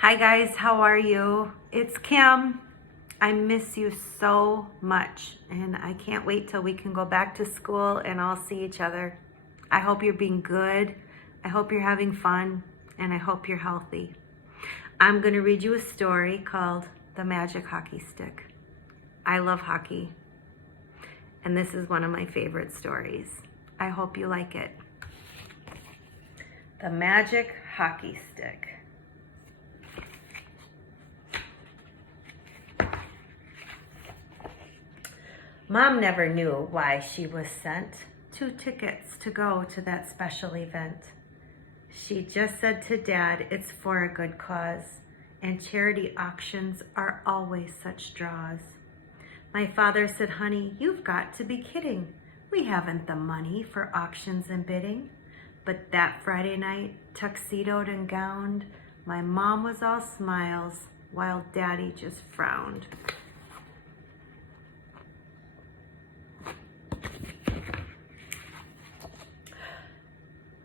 Hi guys, how are you? It's Kim. I miss you so much and I can't wait till we can go back to school and all see each other. I hope you're being good. I hope you're having fun and I hope you're healthy. I'm going to read you a story called The Magic Hockey Stick. I love hockey and this is one of my favorite stories. I hope you like it. The Magic Hockey Stick. Mom never knew why she was sent 2 tickets to go to that special event. She just said to Dad it's for a good cause, and charity auctions are always such draws. My father said, honey, you've got to be kidding. We haven't the money for auctions and bidding. But that Friday night, tuxedoed and gowned, my mom was all smiles while Daddy just frowned.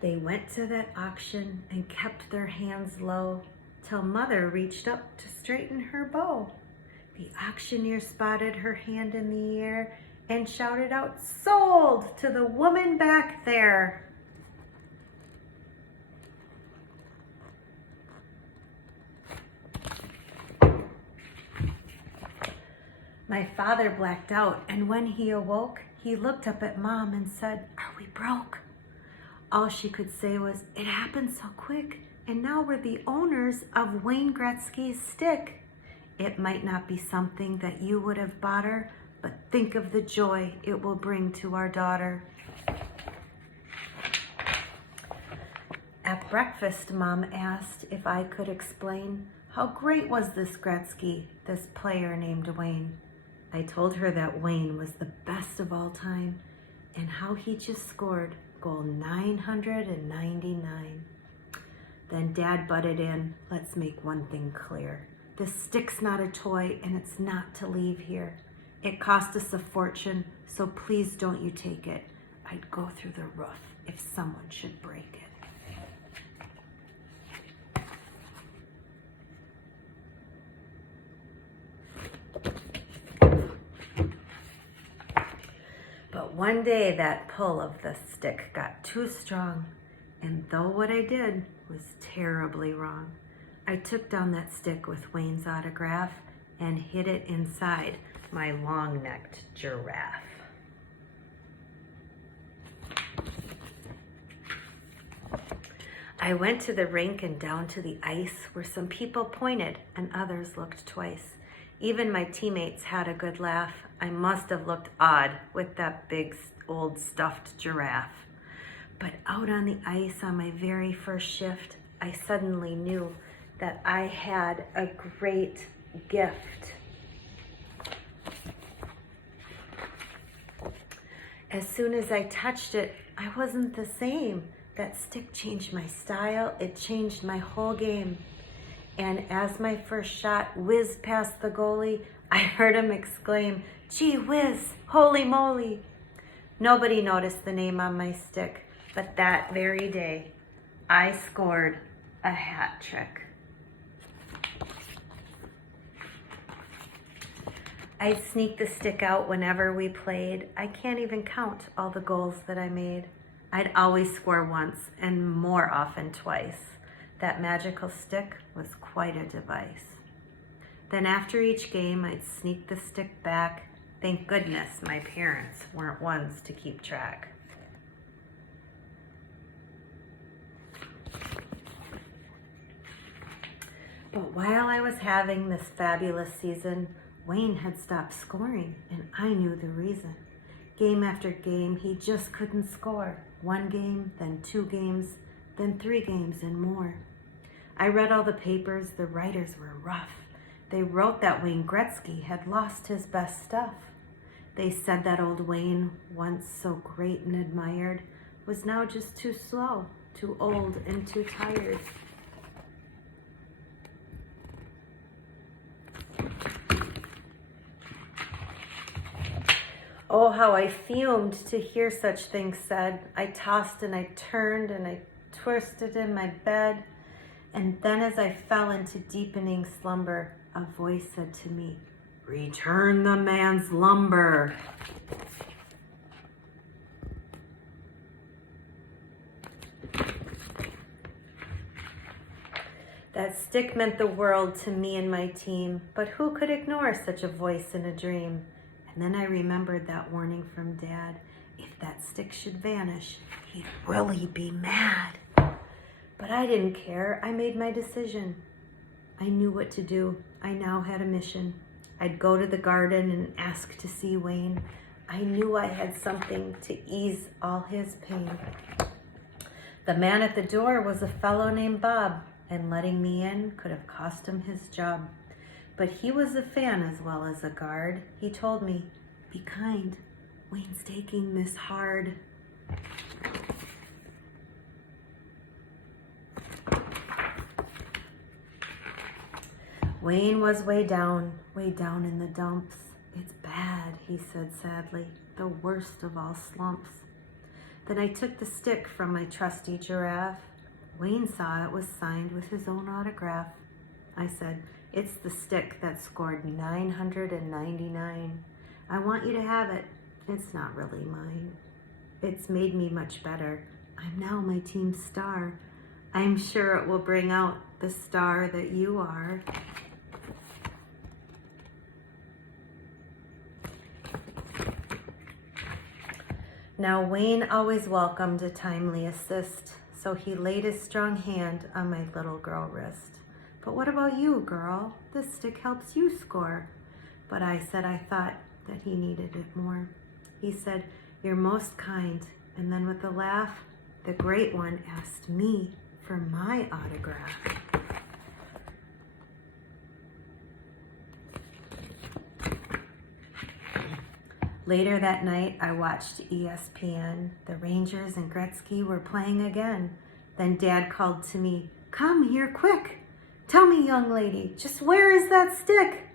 They went to that auction and kept their hands low till Mother reached up to straighten her bow. The auctioneer spotted her hand in the air and shouted out, "Sold to the woman back there." My father blacked out, and when he awoke, he looked up at Mom and said, "Are we broke?" All she could say was, "It happened so quick, and now we're the owners of Wayne Gretzky's stick. It might not be something that you would have bought her, but think of the joy it will bring to our daughter." At breakfast, Mom asked if I could explain how great was this Gretzky, this player named Wayne. I told her that Wayne was the best of all time and how he just scored goal 999. Then Dad butted in. "Let's make one thing clear. The stick's not a toy and it's not to leave here. It cost us a fortune, so please don't you take it. I'd go through the roof if someone should break it." But one day that pull of the stick got too strong, and though what I did was terribly wrong, I took down that stick with Wayne's autograph and hid it inside my long-necked giraffe. I went to the rink and down to the ice where some people pointed and others looked twice. Even my teammates had a good laugh. I must have looked odd with that big old stuffed giraffe. But out on the ice on my very first shift, I suddenly knew that I had a great gift. As soon as I touched it, I wasn't the same. That stick changed my style. It changed my whole game. And as my first shot whizzed past the goalie, I heard him exclaim, "Gee whiz, holy moly." Nobody noticed the name on my stick, but that very day, I scored a hat trick. I'd sneak the stick out whenever we played. I can't even count all the goals that I made. I'd always score once and more often twice. That magical stick was quite a device. Then after each game, I'd sneak the stick back. Thank goodness my parents weren't ones to keep track. But while I was having this fabulous season, Wayne had stopped scoring, and I knew the reason. Game after game, he just couldn't score. 1 game, then 2 games, then 3 games and more. I read all the papers. The writers were rough. They wrote that Wayne Gretzky had lost his best stuff. They said that old Wayne, once so great and admired, was now just too slow, too old, and too tired. Oh, how I fumed to hear such things said. I tossed and I turned and I twisted in my bed. And then as I fell into deepening slumber, a voice said to me, "Return the man's lumber." That stick meant the world to me and my team, but who could ignore such a voice in a dream? And then I remembered that warning from Dad. If that stick should vanish, he'd really be mad. But I didn't care. I made my decision. I knew what to do. I now had a mission. I'd go to the garden and ask to see Wayne. I knew I had something to ease all his pain. The man at the door was a fellow named Bob, and letting me in could have cost him his job. But he was a fan as well as a guard. He told me, "Be kind. Wayne's taking this hard." Wayne was way down in the dumps. "It's bad," he said sadly, "the worst of all slumps." Then I took the stick from my trusty giraffe. Wayne saw it was signed with his own autograph. I said, "It's the stick that scored 999. I want you to have it. It's not really mine. It's made me much better. I'm now my team's star. I'm sure it will bring out the star that you are." Now Wayne always welcomed a timely assist, so he laid his strong hand on my little girl wrist. "But what about you, girl? This stick helps you score." But I said I thought that he needed it more. He said, "You're most kind." And then with a laugh, the great one asked me for my autograph. Later that night, I watched ESPN. The Rangers and Gretzky were playing again. Then Dad called to me, "Come here quick. Tell me, young lady, just where is that stick?"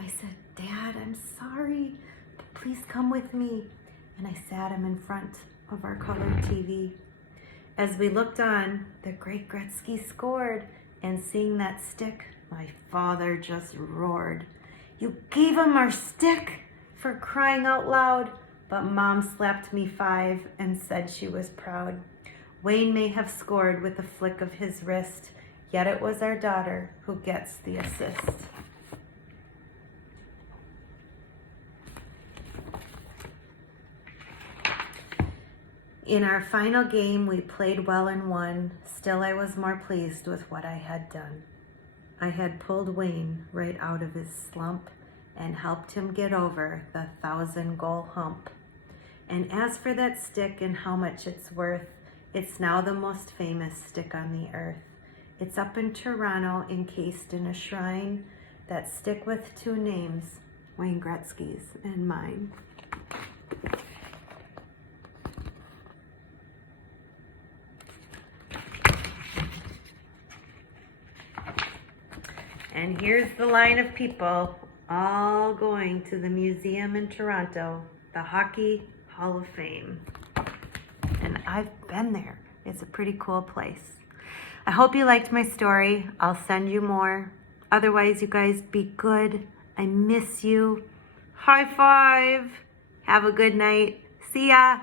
I said, "Dad, I'm sorry, but please come with me." And I sat him in front of our colored TV. As we looked on, the great Gretzky scored, and seeing that stick, my father just roared. "You gave him our stick?" For crying out loud. But Mom slapped me 5 and said she was proud. Wayne may have scored with a flick of his wrist, yet it was our daughter who gets the assist. In our final game, we played well and won. Still, I was more pleased with what I had done. I had pulled Wayne right out of his slump and helped him get over the 1,000-goal hump. And as for that stick and how much it's worth, it's now the most famous stick on the earth. It's up in Toronto, encased in a shrine, that stick with 2 names, Wayne Gretzky's and mine. And here's the line of people all going to the museum in Toronto, the Hockey Hall of Fame. And I've been there. It's a pretty cool place. I hope you liked my story. I'll send you more. Otherwise, you guys be good. I miss you. High five. Have a good night. See ya.